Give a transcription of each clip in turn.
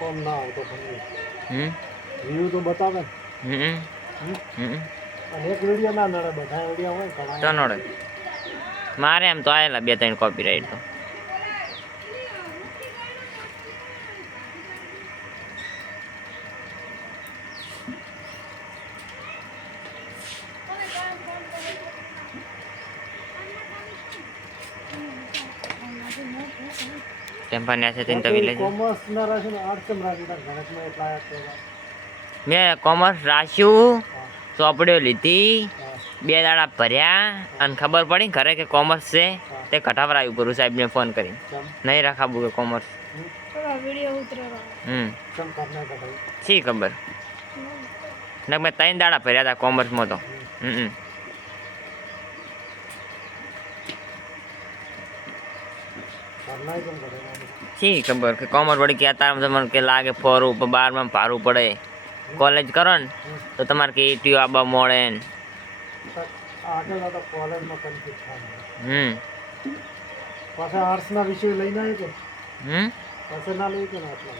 કોમ ના આવતો પણ હમ વ્યૂ તો બતાવે હમ હમ અને એક વિડીયો ના નડે બધા વિડીયો હોય તો ઘણા નડે મારે એમ તો આયેલા 2-3 કોપીરાઈટ તો ટેમ્પા ન્યાસે થઈને તવી લેજો કોમર્સ ના રાશિ ને આર્ટ્સ માં રાશિ ગણિતમાં એટલા આવ્યા મેં કોમર્સ રાખ્યું હા ચોપડીઓ લીધી હા 2 દાડા ભર્યા અને ખબર પડી ઘરે કે કોમર્સ છે હા તે કઢાવરાયું ગુરુ સાહેબને ફોન કરી ચમ નહીં રખાવું કે કોમર્સ ચમ કરના કઢાઈ શી ખબર ને મેં 3 દાડા ભર્યા હતા કોમર્સમાં તો કરના ચમ કઢાઈ શી ખબર કે કોમર્સ વળી કે અત્યારે તમને કે લાગે ફોરું 12માં ભારું પડે કોલેજ કરો ને તો તમારે કે ઈટીઓ આબા મળે ને આગળ તો કોલેજમાં કન્ફ્યુઝ થાય હમ પાછા આર્ટ્સ ના વિષય લઈને આવ્યો કે હમ પાછા ના લઈ કે ના આટલા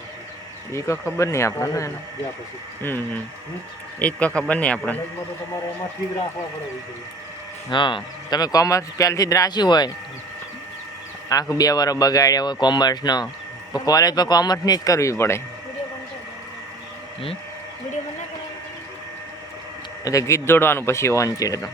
એ કોઈ ખબર નહીં આપણને એને ગયા પછી એ જ કોઈ ખબર નહીં આપણને કોલેજમાં તો તમારે એમાંથી જ રાખવા પડે વિષય હા તમે કોમર્સ પહેલથી જ રાખ્યું હોય આખું 2 વર્ષ બગાડ્યા હોય કોમર્સનો તો કોલેજ પર કોમર્સની જ કરવી પડે એટલે ગીત જોડવાનું પછી ઓન ચડે તો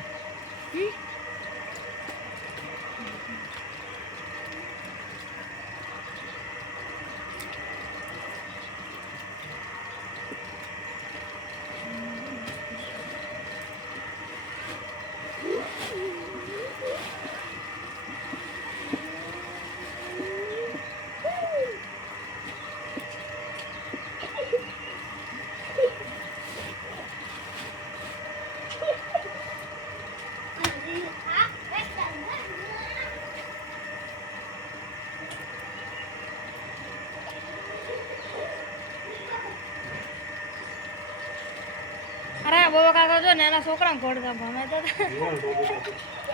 અરે બાબા કાકા જો નાના છોકરાને ઘોડતા ભમે તો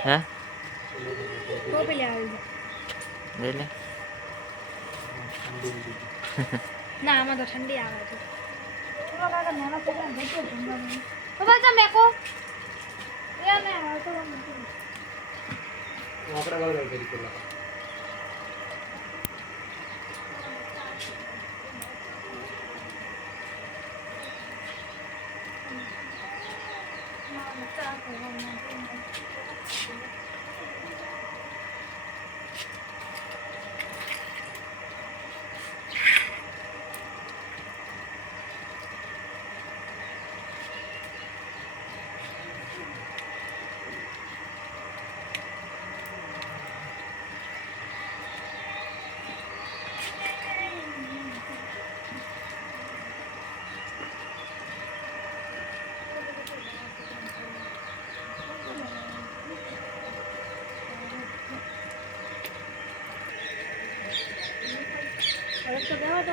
હે ટોપી લે આવી લઈ લે ના આમાં તો ઠંડી આવે છે બાબા કાકા નાના છોકરાને ઘોડતો ભમવાનું બાબા તમે મેકો એ ને આવે તો આપણે વળગાઈ કરી પેલા તો દેવા દો